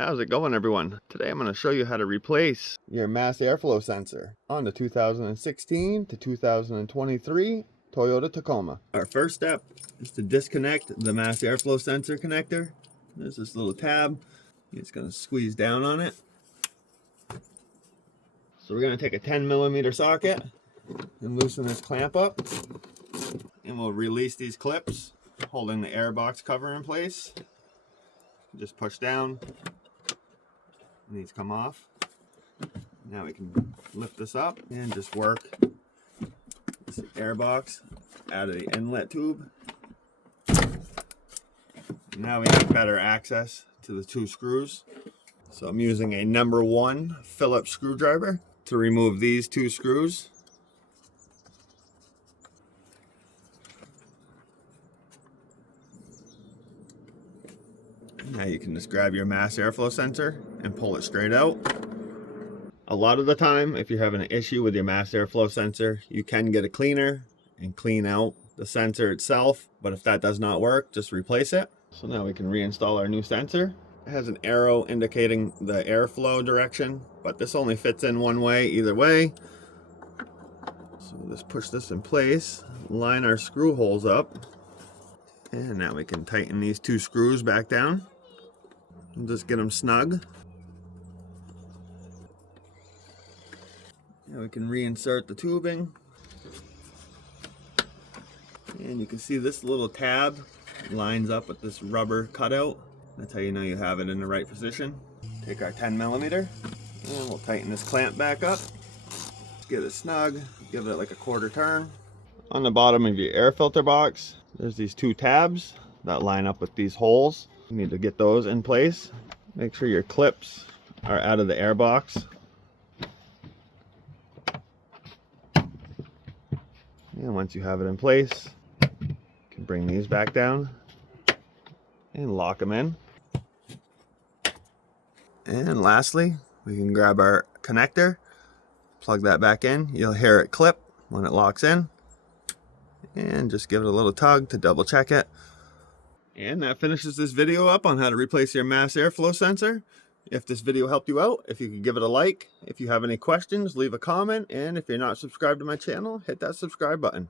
How's it going, everyone? Today I'm going to show you how to replace your mass airflow sensor on the 2016 to 2023 Toyota Tacoma. Our first step is to disconnect the mass airflow sensor connector. There's this little tab. It's going to squeeze down on it. So we're going to take a 10mm socket and loosen this clamp up. And we'll release these clips holding the airbox cover in place. Just push down. These come off. Now we can lift this up and just work this airbox out of the inlet tube. Now we have better access to the two screws. So I'm using a number 1 Phillips screwdriver to remove these two screws. Now you can just grab your mass airflow sensor and pull it straight out. A lot of the time, if you're having an issue with your mass airflow sensor, you can get a cleaner and clean out the sensor itself. But if that does not work, just replace it. So now we can reinstall our new sensor. It has an arrow indicating the airflow direction, but this only fits in one way either way. So we'll just push this in place, line our screw holes up, and now we can tighten these two screws back down. And just get them snug. Now we can reinsert the tubing. And you can see this little tab lines up with this rubber cutout. That's how you know you have it in the right position. Take our 10mm and we'll tighten this clamp back up. Get it snug, give it like a quarter turn. On the bottom of your air filter box, there's these two tabs that line up with these holes. You need to get those in place. Make sure your clips are out of the air box. And once you have it in place, you can bring these back down and lock them in. And lastly, we can grab our connector, plug that back in. You'll hear it clip when it locks in. And just give it a little tug to double check it. And that finishes this video up on how to replace your mass airflow sensor. If this video helped you out, if you could give it a like. If you have any questions, leave a comment. And if you're not subscribed to my channel, hit that subscribe button.